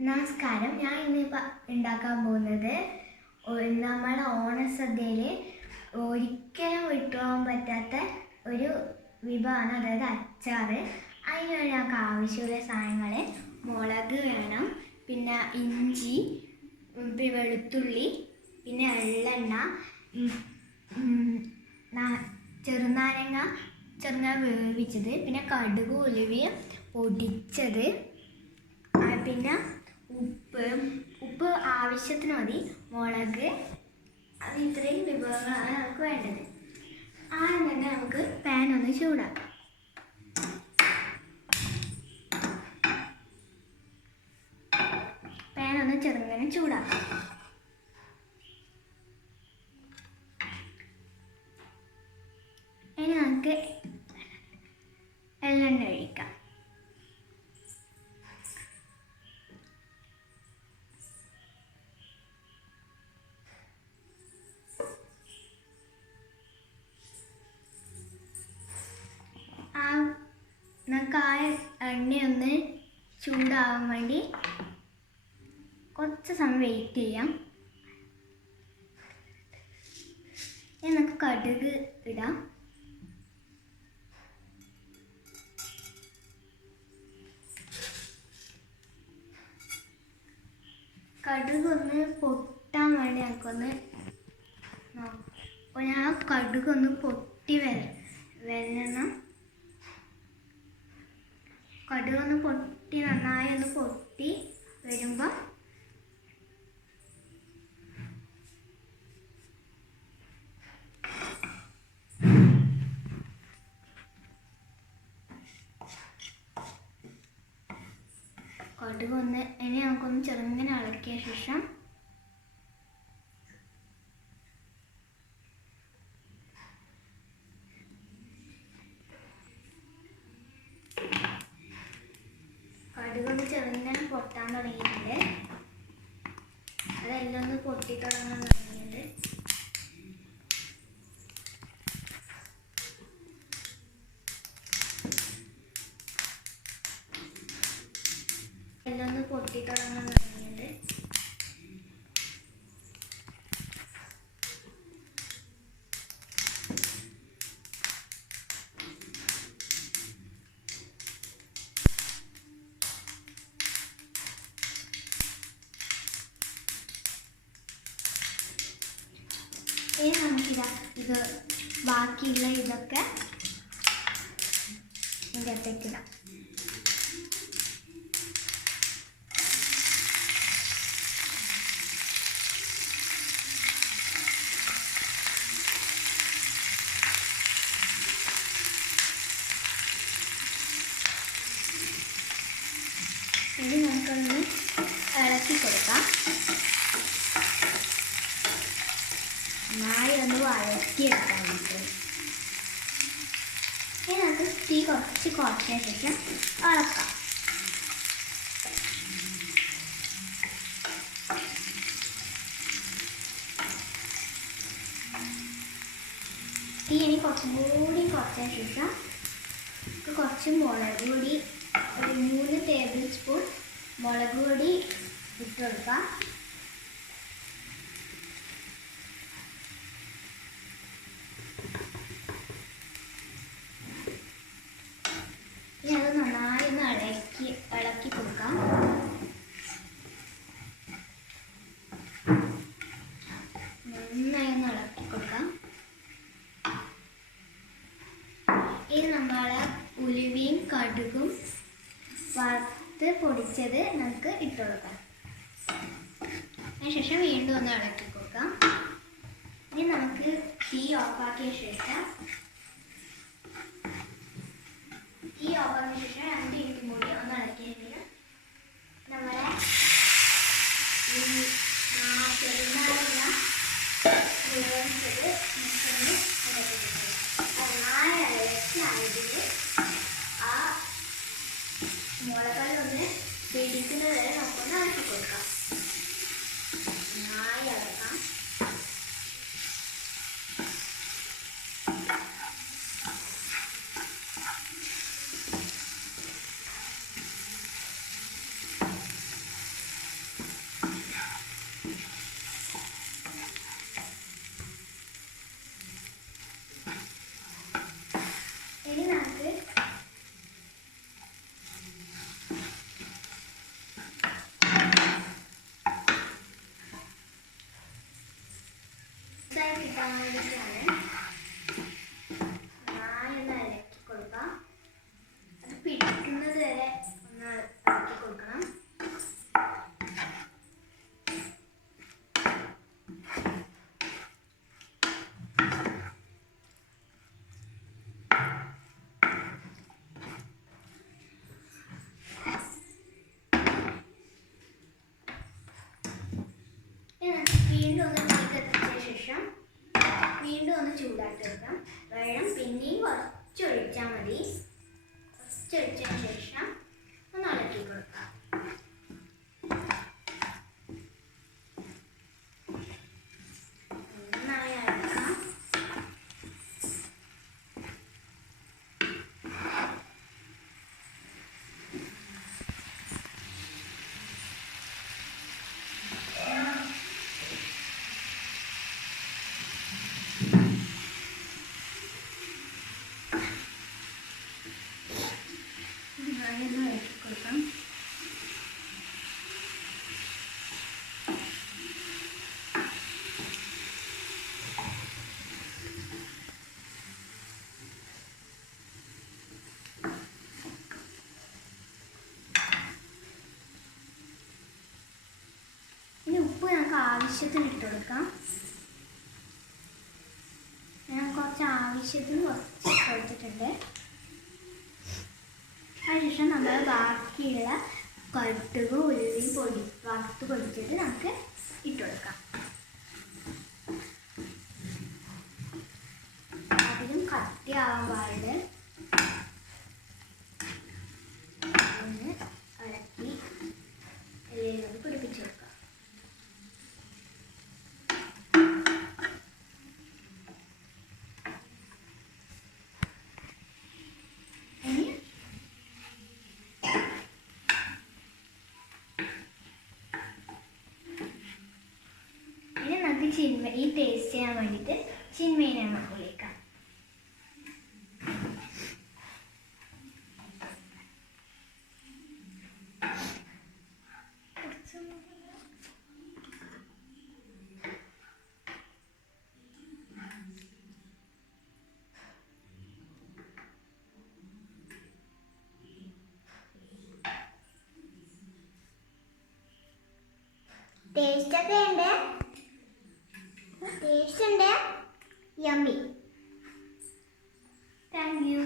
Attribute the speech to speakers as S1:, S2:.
S1: നമസ്കാരം. ഞാൻ ഇന്ന് ഉണ്ടാക്കാൻ പോകുന്നത് നമ്മുടെ ഓണസദ്യയിൽ ഒരിക്കലും വിട്ടുപോകാൻ പറ്റാത്ത ഒരു വിഭവമാണ്. അതായത് അച്ചാറ്. അതിന് വേണ്ടി ആവശ്യമുള്ള സാധനങ്ങൾ മുളക് വേണം പിന്നെ ഇഞ്ചി വെളുത്തുള്ളി പിന്നെ എള്ളെണ്ണ ചെറുനാരങ്ങ ചെറുനാരങ്ങ വേവിച്ചത് പിന്നെ കടുക് ഉലുവി പൊടിച്ചത് പിന്നെ ഉപ്പ് ഉപ്പ് ആവശ്യത്തിന് മതി. മുളക് അത് ഇത്രയും വിഭവങ്ങളാണ് നമുക്ക് വേണ്ടത്. ആദ്യം തന്നെ നമുക്ക് പാൻ ഒന്ന് ചൂടാക്കാം. പാൻ ഒന്ന് ചെറുങ്ങനെ ചൂടാക്കാം. എണ്ണയൊന്ന് ചൂടാവാൻ വേണ്ടി കുറച്ച് സമയം വെയിറ്റ് ചെയ്യാം. നമുക്ക് കടുക് ഇടാം. കടുക് ഒന്ന് പൊട്ടാൻ വേണ്ടി നമുക്കൊന്ന് അപ്പോൾ ഞാൻ കടുക് ഒന്ന് പൊട്ടി വര വരണം. കടുക് ഒന്ന് പൊട്ടി നന്നായി ഒന്ന് പൊട്ടി വരുമ്പോൾ കടുക് ഒന്ന് ഇനി നമുക്കൊന്ന് ചെറുങ്ങനെ ഇളക്കിയ ശേഷം കടുകൊന്ന് ചെറുങ്ങനെ പൊട്ടാൻ തുടങ്ങിയിട്ടുണ്ട്. അതെല്ലാം ഒന്ന് പൊട്ടി തുടങ്ങാൻ തുടങ്ങിയിട്ടുണ്ട് എല്ലാം ഒന്ന് പൊട്ടി തുടങ്ങാൻ തുടങ്ങിയിട്ടുണ്ട് ഇനി നമുക്കിതാ ഇത് ബാക്കിയുള്ള ഇതൊക്കെ ഇതിന്റെ അകത്തേക്ക് ഇടാം ഇനി നമുക്കൊന്ന് ഇളക്കി കൊടുക്കാം നന്നായി ഒന്ന് വഴറ്റിയെടുക്കാം നമുക്ക്. ഇനി നമുക്ക് തീ കുറച്ച് കുറച്ചതിന് ശേഷം വളർത്താം തീ ഇനി കുറച്ചും കൂടി കുറച്ചതിന് ശേഷം കുറച്ച് മുളക് പൊടി ഒരു മൂന്ന് ടേബിൾ സ്പൂൺ മുളക് പൊടി ഇട്ട് കൊടുക്കാം ഇനി അത് നന്നായി ഒന്ന് ഇളക്കി ഇളക്കി കൊടുക്കാം നന്നായി ഒന്ന് ഇളക്കി കൊടുക്കാം ഇനി നമ്മൾ ഉലുവയും കടുകും വറുത്ത് പൊടിച്ചത് നമുക്ക് ഇട്ട് കൊടുക്കാം. അതിനുശേഷം വീണ്ടും ഒന്ന് ഇളക്കി കൊടുക്കാം. ഇനി നമുക്ക് തീ ഓഫാക്കിയ ശേഷം Thank you. വീണ്ടും ഒന്ന് തീ കത്തിച്ച ശേഷം വീണ്ടും ഒന്ന് ചൂടാക്കി വെക്കാം വെള്ളം പിന്നെയും കുറച്ചൊഴിച്ചാൽ മതി. കുറച്ചൊഴിച്ചതിന് ശേഷം ഒന്ന് ഇളക്കി കൊടുക്കാം നന്നായി ഇളക്കാം നന്നായി ഒന്ന് ഇളക്കി കൊടുക്കാം ഇനി ഞങ്ങൾക്ക് ആവശ്യത്തിന് ഇട്ട് കൊടുക്കാം. ഞാൻ കുറച്ച് ആവശ്യത്തിന് കുറച്ച് കൊടുത്തിട്ടുണ്ട്. അതിനുശേഷം നമ്മൾ ബാക്കിയുള്ള കടുക് ഉള്ളി പൊടി വറുത്ത് പൊടിച്ചിട്ട് നമുക്ക് ഇട്ട് കൊടുക്കാം. അതിലും കട്ടിയാവാൻ പാടില്ല ഒന്ന് ഇളക്കി എല്ലാം പിടിപ്പിച്ച് കൊടുക്കാം ഇനി ഇനി നമുക്ക് ചിന്മ ഈ ടേസ്റ്റ് ചെയ്യാൻ വേണ്ടിയിട്ട് ചിന്മേനെ നമുക്ക് വിളിക്കാം. ടേസ്റ്റ് ഒക്കെ ഉണ്ട്. ടേസ്റ്റ് ഉണ്ട്. Yummy thank you